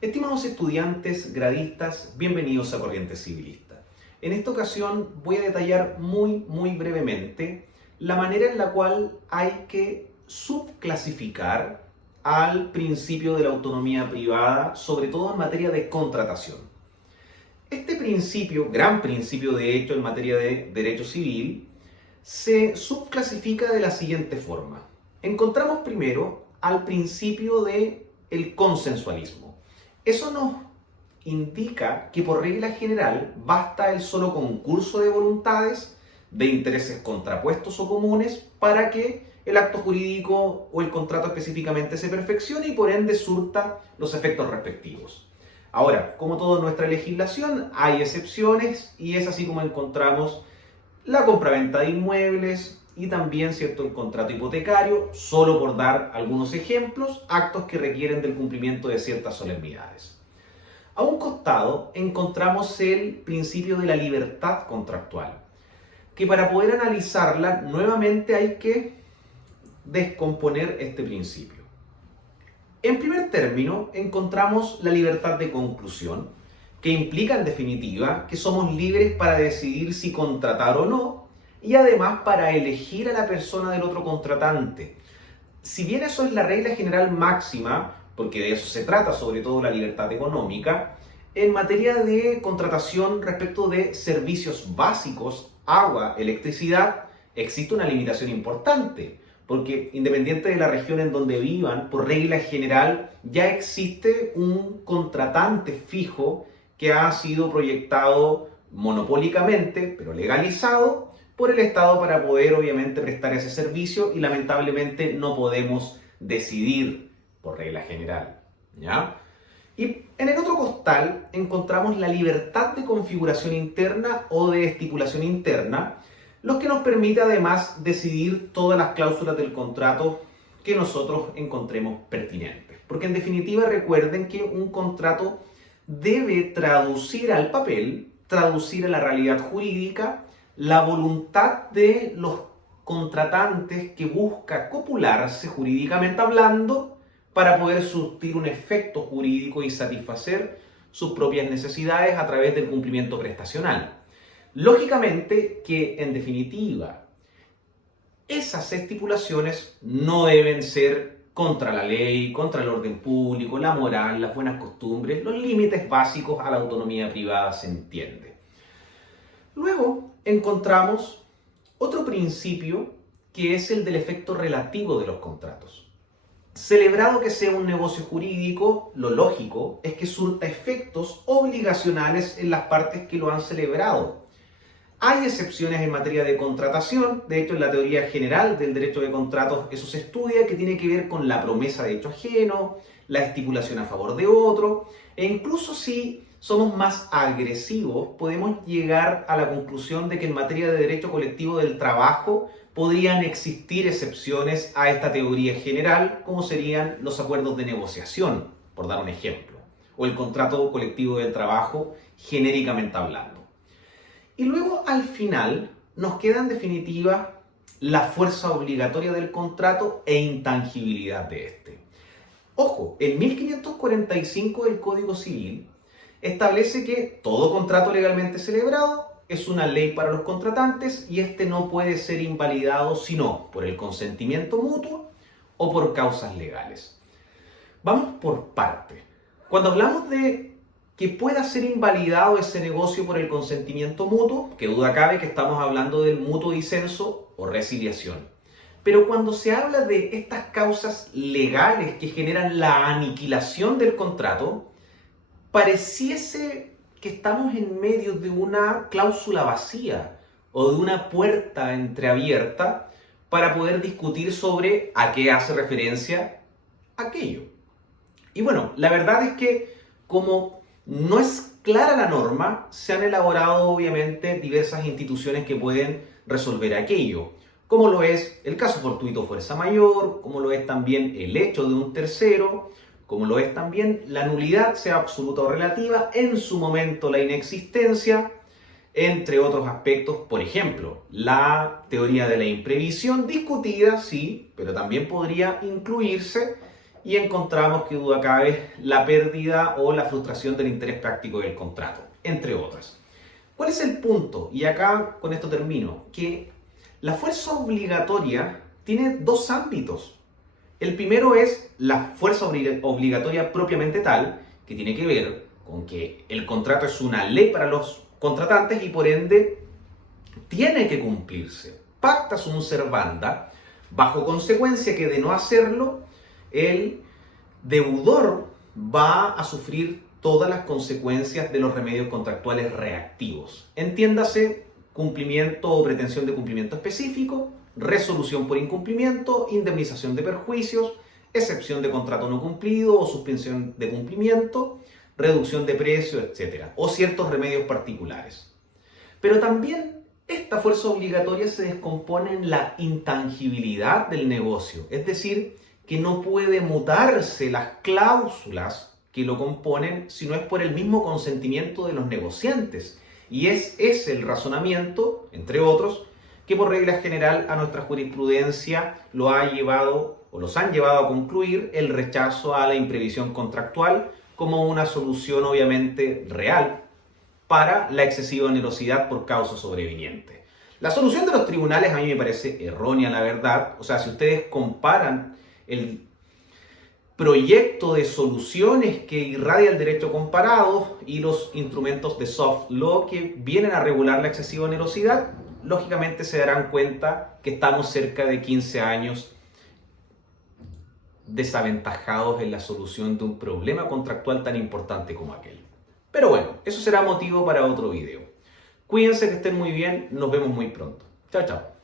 Estimados estudiantes, gradistas, bienvenidos a Corriente Civilista. En esta ocasión voy a detallar muy brevemente la manera en la cual hay que subclasificar al principio de la autonomía privada, sobre todo en materia de contratación. Este principio, gran principio de hecho en materia de derecho civil, se subclasifica de la siguiente forma. Encontramos primero al principio del consensualismo. Eso nos indica que por regla general basta el solo concurso de voluntades, de intereses contrapuestos o comunes para que el acto jurídico o el contrato específicamente se perfeccione y por ende surta los efectos respectivos. Ahora, como todo en nuestra legislación, hay excepciones y es así como encontramos la compraventa de inmuebles y también, ¿cierto?, el contrato hipotecario, solo por dar algunos ejemplos, actos que requieren del cumplimiento de ciertas solemnidades. A un costado encontramos el principio de la libertad contractual, que para poder analizarla nuevamente hay que descomponer este principio. En primer término, encontramos la libertad de conclusión, que implica en definitiva que somos libres para decidir si contratar o no y además para elegir a la persona del otro contratante. Si bien eso es la regla general máxima, porque de eso se trata sobre todo la libertad económica, en materia de contratación respecto de servicios básicos, agua, electricidad, existe una limitación importante, porque independiente de la región en donde vivan, por regla general ya existe un contratante fijo que ha sido proyectado monopólicamente, pero legalizado por el Estado para poder obviamente prestar ese servicio y lamentablemente no podemos decidir por regla general, ¿ya? Y en el otro costal encontramos la libertad de configuración interna o de estipulación interna, lo que nos permite además decidir todas las cláusulas del contrato que nosotros encontremos pertinentes. Porque en definitiva recuerden que un contrato debe traducir al papel, traducir a la realidad jurídica, la voluntad de los contratantes que busca copularse jurídicamente hablando para poder surtir un efecto jurídico y satisfacer sus propias necesidades a través del cumplimiento prestacional. Lógicamente que, en definitiva, esas estipulaciones no deben ser contra la ley, contra el orden público, la moral, las buenas costumbres, los límites básicos a la autonomía privada, se entiende. Luego encontramos otro principio que es el del efecto relativo de los contratos. Celebrado que sea un negocio jurídico, lo lógico es que surta efectos obligacionales en las partes que lo han celebrado. Hay excepciones en materia de contratación, de hecho en la teoría general del derecho de contratos eso se estudia, que tiene que ver con la promesa de hecho ajeno, la estipulación a favor de otro, e incluso si somos más agresivos podemos llegar a la conclusión de que en materia de derecho colectivo del trabajo podrían existir excepciones a esta teoría general, como serían los acuerdos de negociación, por dar un ejemplo, o el contrato colectivo del trabajo genéricamente hablando. Y luego al final nos queda en definitiva la fuerza obligatoria del contrato e intangibilidad de este. Ojo, el 1545 del Código Civil establece que todo contrato legalmente celebrado es una ley para los contratantes y este no puede ser invalidado sino por el consentimiento mutuo o por causas legales. Vamos por parte. Cuando hablamos de que pueda ser invalidado ese negocio por el consentimiento mutuo, que duda cabe que estamos hablando del mutuo disenso o resiliación. Pero cuando se habla de estas causas legales que generan la aniquilación del contrato, pareciese que estamos en medio de una cláusula vacía o de una puerta entreabierta para poder discutir sobre a qué hace referencia aquello. Y bueno, la verdad es que como no es clara la norma, se han elaborado obviamente diversas instituciones que pueden resolver aquello, como lo es el caso fortuito fuerza mayor, como lo es también el hecho de un tercero, como lo es también la nulidad, sea absoluta o relativa, en su momento la inexistencia, entre otros aspectos, por ejemplo, la teoría de la imprevisión, discutida, sí, pero también podría incluirse, y encontramos que duda cabe la pérdida o la frustración del interés práctico del contrato, entre otras. ¿Cuál es el punto? Y acá con esto termino, que la fuerza obligatoria tiene dos ámbitos. El primero es la fuerza obligatoria propiamente tal, que tiene que ver con que el contrato es una ley para los contratantes y por ende tiene que cumplirse. Pacta sunt servanda, bajo consecuencia que de no hacerlo, el deudor va a sufrir todas las consecuencias de los remedios contractuales reactivos. Entiéndase, cumplimiento o pretensión de cumplimiento específico, resolución por incumplimiento, indemnización de perjuicios, excepción de contrato no cumplido o suspensión de cumplimiento, reducción de precio, etc. O ciertos remedios particulares. Pero también esta fuerza obligatoria se descompone en la intangibilidad del negocio, es decir, que no puede mutarse las cláusulas que lo componen si no es por el mismo consentimiento de los negociantes. Y es ese el razonamiento, entre otros, que por regla general a nuestra jurisprudencia los han llevado a concluir el rechazo a la imprevisión contractual como una solución obviamente real para la excesiva onerosidad por causa sobreviniente. La solución de los tribunales a mí me parece errónea, la verdad. O sea, si ustedes comparan el proyecto de soluciones que irradia el derecho comparado y los instrumentos de soft law que vienen a regular la excesiva onerosidad, lógicamente se darán cuenta que estamos cerca de 15 años desaventajados en la solución de un problema contractual tan importante como aquel. Pero bueno, eso será motivo para otro video. Cuídense, que estén muy bien, nos vemos muy pronto. Chao, chao.